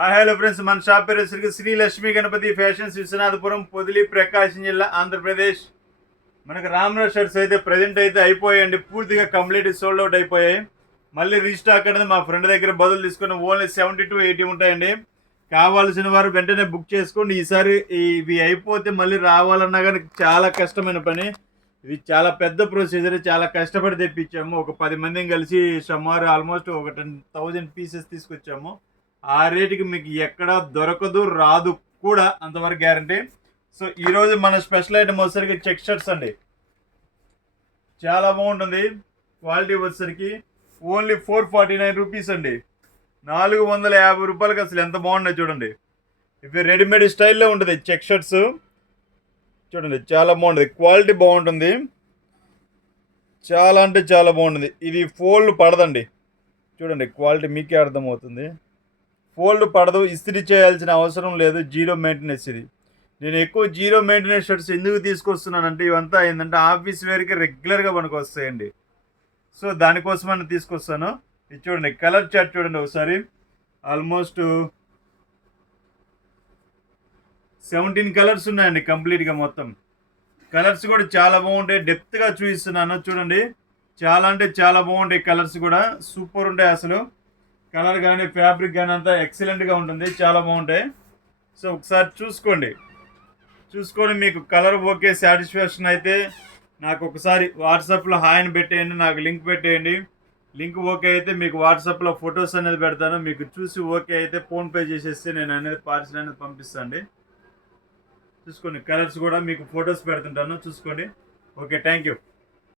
Hi hello friends, మన shop పేరు Shri Lakshmi Ganapati fashions, Viswanathapuram, Podili, ప్రకాశం జిల్లా, ఆంధ్రప్రదేశ్. మనకు రామ్రాజ్ షర్ట్స్ అయితే ప్రజెంట్ అయితే అయిపోయాయండి, పూర్తిగా కంప్లీట్ సోల్డ్ అవుట్ అయిపోయాయి. మళ్ళీ రీస్టాక్ అనేది మా ఫ్రెండ్ దగ్గర బదులు తీసుకుని ఓన్లీ 70 to 80 ఉంటాయండి. కావాల్సిన వారు వెంటనే బుక్ చేసుకోండి. ఈసారి ఇవి అయిపోతే మళ్ళీ రావాలన్నా కానీ చాలా కష్టమైన పని. ఇది చాలా పెద్ద ప్రొసీజర్, చాలా కష్టపడి తెప్పించాము. ఒక 10 మందిని కలిసి సుమారు ఆల్మోస్ట్ ఒక 10,000 పీసెస్ తీసుకొచ్చాము. ఆ రేటుకి మీకు ఎక్కడ దొరకదు, రాదు కూడా, అంతవరకు గ్యారంటీ. సో ఈరోజు మన స్పెషల్ ఐటమ్ వచ్చేసరికి చెక్ షర్ట్స్ అండి. చాలా బాగుంటుంది. క్వాలిటీ వచ్చేసరికి ఓన్లీ 449 రూపీస్ అండి. 450 రూపాయలకి అసలు ఎంత బాగున్నాయి చూడండి. ఇవి రెడీమేడ్ స్టైల్లో ఉంటుంది చెక్ షర్ట్స్. చూడండి చాలా బాగుంటుంది, క్వాలిటీ బాగుంటుంది, చాలా అంటే చాలా బాగుంటుంది. ఇది ఫోల్డ్ పడదండి, చూడండి క్వాలిటీ మీకే అర్థమవుతుంది. ఫోల్డ్ పడదు, ఇస్త్రీ చేయాల్సిన అవసరం లేదు, జీరో మెయింటెనెన్స్. ఇది నేను ఎక్కువ జీరో మెయింటెనెన్స్ షర్ట్స్ ఎందుకు తీసుకొస్తున్నానంటే ఇవంతా ఏంటంటే ఆఫీస్ వేర్కి రెగ్యులర్గా మనకు వస్తాయండి. సో దానికోసమని తీసుకొస్తాను. ఇది చూడండి, కలర్ చార్ట్ చూడండి ఒకసారి. ఆల్మోస్ట్ 17 కలర్స్ ఉన్నాయండి కంప్లీట్గా. మొత్తం కలర్స్ కూడా చాలా బాగుంటాయి, డెప్త్గా చూపిస్తున్నాను చూడండి. చాలా అంటే చాలా బాగుంటాయి కలర్స్ కూడా, సూపర్ ఉంటాయి అసలు. కలర్ కానీ ఫ్యాబ్రిక్ కానీ అంతా ఎక్సలెంట్గా ఉంటుంది, చాలా బాగుంటాయి. సో ఒకసారి చూసుకొని మీకు కలర్ ఓకే, సాటిస్ఫాక్షన్ అయితే నాకు ఒకసారి వాట్సాప్లో హాయ్ని పెట్టేయండి, నాకు లింక్ పెట్టేయండి. లింక్ ఓకే అయితే మీకు వాట్సాప్లో ఫొటోస్ అనేది పెడతాను. మీకు చూసి ఓకే అయితే ఫోన్పే చేసేస్తే నేను అనేది పార్సిల్ అనేది పంపిస్తాను. చూసుకోండి, కలర్స్ కూడా మీకు ఫొటోస్ పెడుతుంటాను, చూసుకోండి. Okay, thank you.